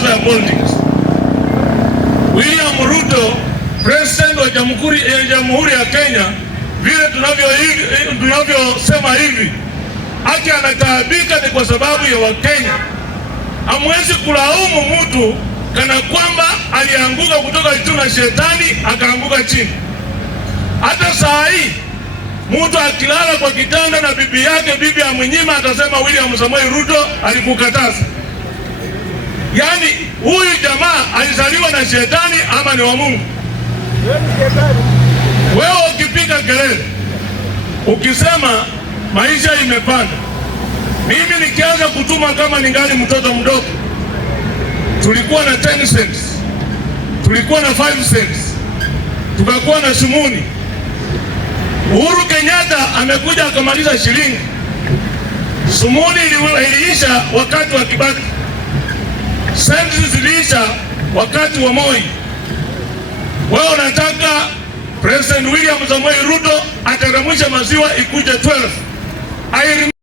sasa ya politics. William Ruto, president wa Jamhuri ya Kenya, vile tunavyosema hivi, haki anataabika ni kwa sababu ya Wakenya. Hamwezi kulaumu mtu kana kwamba alianguka kutoka juu na shetani akaanguka chini. Hata saa hii mtu akilala kwa kitanda na bibi yake, bibi amnyima, atasema William Samoei Ruto alikukataza. Yani huyu jamaa alizaliwa na shetani ama ni wa Mungu? Wewe ukipiga kelele ukisema maisha imepanda, mimi nikianza kutuma kama ningali mtoto mdogo, tulikuwa na 10 cents, tulikuwa na 5 cents, tukakuwa na sumuni. Uhuru Kenyatta amekuja akamaliza shilingi. Sumuni iliisha wakati wa Kibaki, cents ziliisha wakati wa Moi. Wewe unataka President William Samoei Ruto ateremshe maziwa ikuje 12.